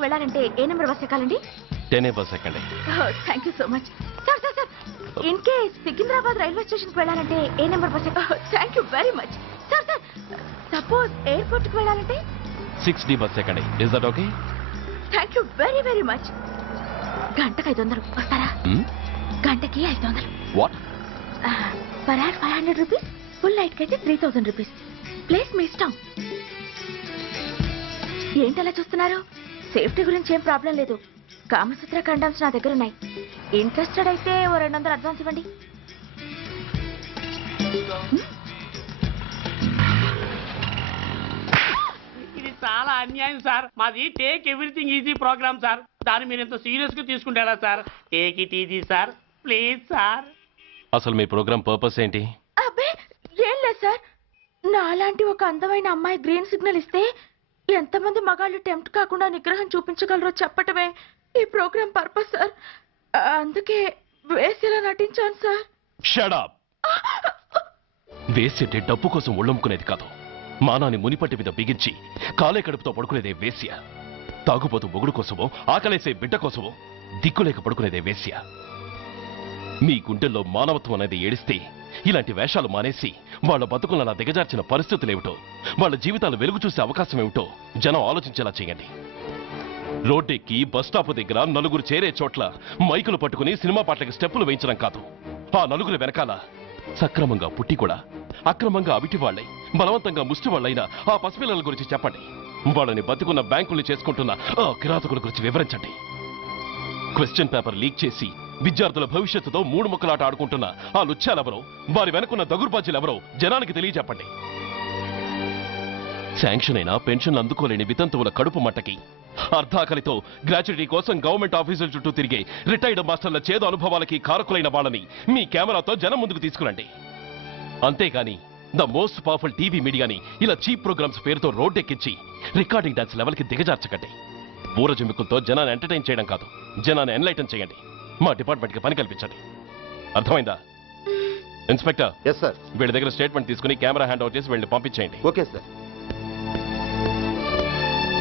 ఎయిర్పోర్ట్కి వెళ్ళాలంటే ఏ నెంబర్ బస్ ఎక్కాలండి? 10A బస్ ఎక్కండి. Thank you so much. Sir sir sir, in case Secunderabad railway స్టేషన్కి వెళ్ళాలంటే ఏ number bus thank you very much. Sir sir, suppose ఎయిర్పోర్ట్కి వెళ్ళాలంటే 6D బస్ ఎక్కండి. Is that okay? Thank you very very much. గంటకి 500 వస్తారా? గంటకి 500. What? Per hour 500 rupees, full నైట్కి అయితే 3000 రూపీస్. ప్లేస్ మీ ఇష్టం. ఏంటలా చూస్తున్నారు? సేఫ్టీ గురించి ఏం ప్రాబ్లం లేదు. కామసూత్ర కండమ్స్ నా దగ్గర ఉన్నాయి. ఇంట్రెస్టెడ్ అయితే ఓ 200 అడ్వాన్స్ ఇవ్వండి. ఇది చాలా అన్యాయం సార్. మాది take everything easy program sir. దాన్ని మీరు ఎంత సీరియస్ గా తీసుకుంటారా సార్? Take it easy sir, please sir. అసలు మీ ప్రోగ్రామ్ పర్పస్ ఏంటి? అబ్బే ఏం లేదు సార్. నాలాంటి ఒక అందమైన అమ్మాయి గ్రీన్ సిగ్నల్ ఇస్తే ఎంతమంది మగాళ్ళు టెంప్ట్ కాకుండా నిగ్రహం చూపించగలరో చెప్పటమే ఈ ప్రోగ్రామ్ పర్పస్ సార్. అందుకే వేసేలా నటించాను సార్. Shut up. వేసేటే డబ్బు కోసం ఒళ్ళొమ్ముకునేది కాదు. మానాన్ని మునిపట్టి మీద బిగించి కాలే కడుపుతో పడుకునేదే వేశ్య. తాగుపోతూ మొగుడు కోసమో ఆకలేసే బిడ్డ కోసమో దిక్కులేక పడుకునేదే వేశ్య. మీ గుండెల్లో మానవత్వం అనేది ఏడిస్తే ఇలాంటి వేషాలు మానేసి వాళ్ళ బతుకులను దిగజార్చిన పరిస్థితులేమిటో, వాళ్ళ జీవితాలు వెలుగు చూసే అవకాశం ఏమిటో జనం ఆలోచించేలా చేయండి. రోడ్డెక్కి బస్టాప్ దగ్గర నలుగురు చేరే చోట్ల మైకులు పట్టుకుని సినిమా పాటలకి స్టెప్పులు వేయించడం కాదు. ఆ నలుగురు వెనకాల సక్రమంగా పుట్టి కూడా అక్రమంగా అవిటి వాళ్ళై బలవంతంగా ముష్టి వాళ్ళైన ఆ పసిపిల్లల గురించి చెప్పండి. వాళ్ళని బతుకున్న బ్యాంకుల్ని చేసుకుంటున్న ఆ కిరాతకుల గురించి వివరించండి. క్వశ్చన్ పేపర్ లీక్ చేసి విద్యార్థుల భవిష్యత్తుతో మూడు ముక్కలాట ఆడుకుంటున్న ఆ లుచ్చాలెవరో, వారి వెనుకున్న దగుర్బాజీలెవరో జనానికి తెలియజెప్పండి. శాంక్షన్ అయినా పెన్షన్లు అందుకోలేని వితంతువుల కడుపు మట్టకి, అర్ధాకలితో గ్రాట్యుటీ కోసం గవర్నమెంట్ ఆఫీసుల చుట్టూ తిరిగే రిటైర్డ్ మాస్టర్ల చేదు అనుభవాలకి కారకులైన వాళ్ళని మీ కెమెరాతో జనం ముందుకు తీసుకురండి. అంతేగాని ద మోస్ట్ పవర్ఫుల్ టీవీ మీడియాని ఇలా చీప్ ప్రోగ్రామ్స్ పేరుతో రోడ్డెక్కించి రికార్డింగ్ డాన్స్ లెవెల్కి దిగజార్చకండి. ఊరజుమికులతో జనాన్ని ఎంటర్టైన్ చేయడం కాదు, జనాన్ని ఎన్లైటన్ చేయండి. మా డిపార్ట్మెంట్కి పని కల్పించండి. అర్థమైందా? Inspector, yes sir. వీళ్ళ దగ్గర స్టేట్మెంట్ తీసుకుని కెమెరా హ్యాండ్ అవుట్ చేసి వీళ్ళని పంపించేయండి. Okay sir.